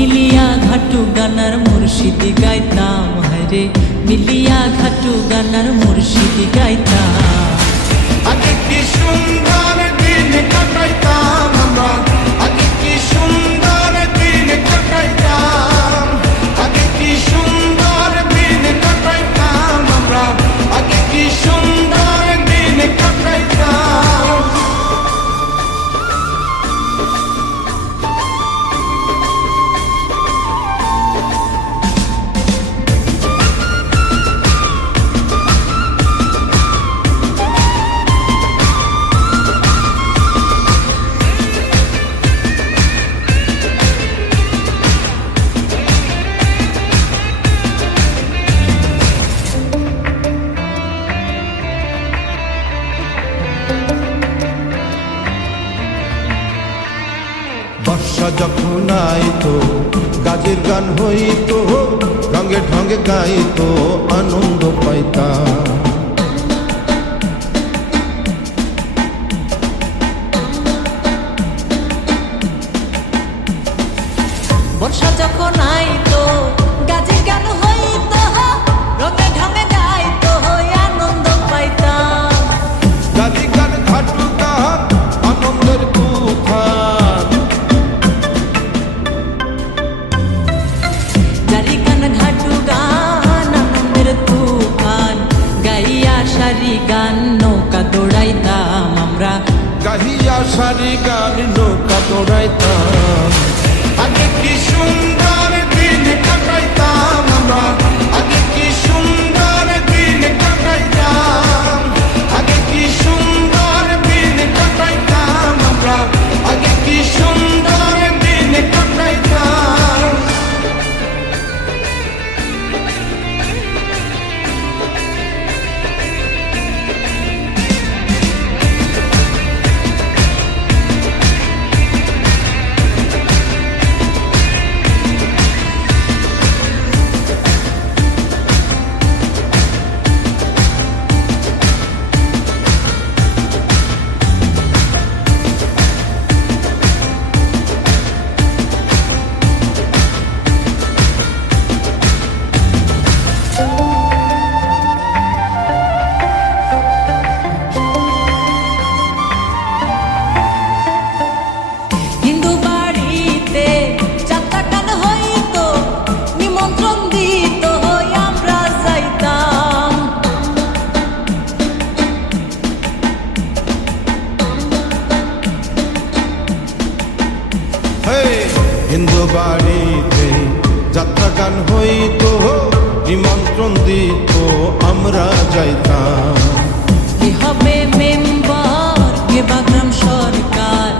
মিলিয়া ঘাটু গানার মুর্শিদি গাইতাম হায়রে মিলিয়া ঘাটু গানার মুর্শিদি গাইতাম। আগে কি সুন্দর দিন কাটাইতাম আমরা, আগে কি সুন্দর দিন কাটাইতাম, আগে কি সুন্দর দিন কাটাইতাম আমরা, আগে কি সুন্দর দিন কাটাইতাম। বর্ষা যখন আইতো গাজের গান হইতো, রঙে ঢঙে গাইতো আনন্দ পাইতাম। বর্ষা যখন আইতো গাজের গান হইতো, রঙে ঢঙে গাইতো আনন্দ পাইতাম। গাজের গান ঘাটু গান আনন্দের তুফান, জারি গান ঘাটু গান আনন্দের তুফান, গাইয়া সারি গান নৌকা দৌড়াইতাম আমরা, গাহিয়া সারি গান নৌকা দৌড়াইতাম। আগে কি সুন্দর দিন কাটাইতাম আমরা, আগে কি সুন্দর দিন কাটাইতাম, আগে কি সুন্দর দিন কাটাইতাম আমরা, আগে কি সুন্দর দিন কাটাইতাম। হিন্দু বাড়িতে যাত্রা গান হইতো, নিমন্ত্রণ দিত আমরা যাইতাম। হিন্দু বাড়িতে যাত্রা গান হইতো, নিমন্ত্রণ দিত আমরা যাইতাম। কে হবে মেম্বার কে বা গ্রাম সরকার,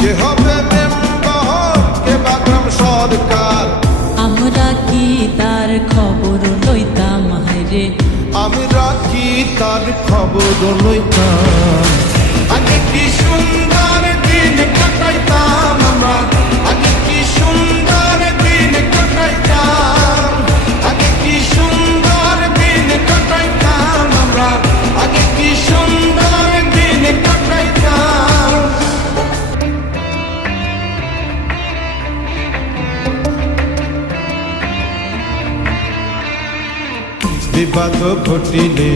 কে হবে মেম্বার কে বা গ্রাম সরকার, আমরা কি তার খবর লইতাম হায়রে, আমরা কি তার খবর লইতাম। আগে কি সুন্দর দিন কাটাইতাম আমরা, আগে কি সুন্দর দিন কাটাইতাম, আগে কি সুন্দর দিন কাটাইতাম আমরা, আগে কি সুন্দর দিন কাটাইতাম। বিবাদ ঘটিলে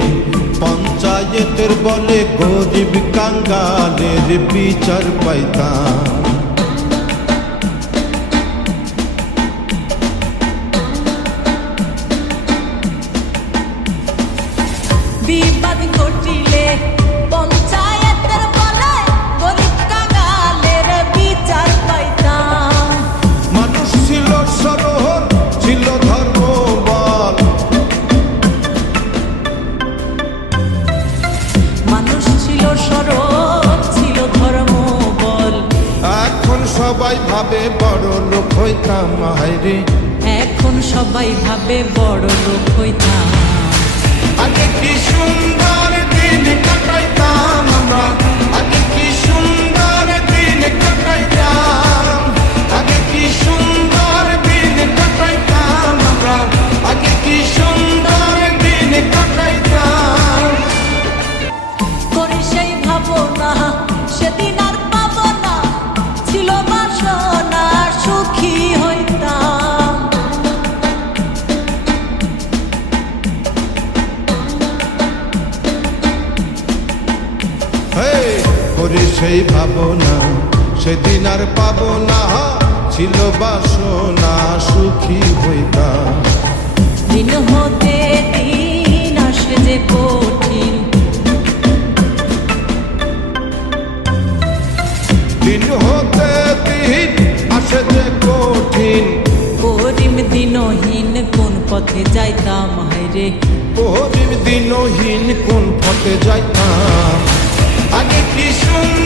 পঞ্চায়েতের বলে গরিব কাঙ্গালের বিচার পাইতাম। বিবাদ ঘটিলে পঞ্চায়েতের বলে গরিব কাঙ্গালের বিচার পাইতাম। মানুষ ছিল সরল ছিল ধর্মবল, মানুষ ছিল সরল ছিল ধর্মবল, এখন সবাই ভাবে বড় লোক হইতাম হায়রে, এখন সবাই ভাবে বড় লোক হইতাম। আগে কি সুন্দর দিন কাটাইতাম আমরা, আগে কি সুন্দর দিন কাটাইতাম, আগে কি সুন্দর দিন কাটাইতাম আমরা, আগে কি সুন্দর দিন কাটাইতাম। করি সেই ভাবনা সেদিন আর পাবো না, সেই ভাবনা সেদিন আর পাবো না, ছিল বাসনা সুখী হইতাম। দিন হতে দিন আসে যে কঠিন, দিন হতে দিন আসে যে কঠিন, করিম দিনহীন কোন পথে যাইতাম হায়রে। করিম দিনহীন কোন পথে যাইতাম। আগে কি সুন্দর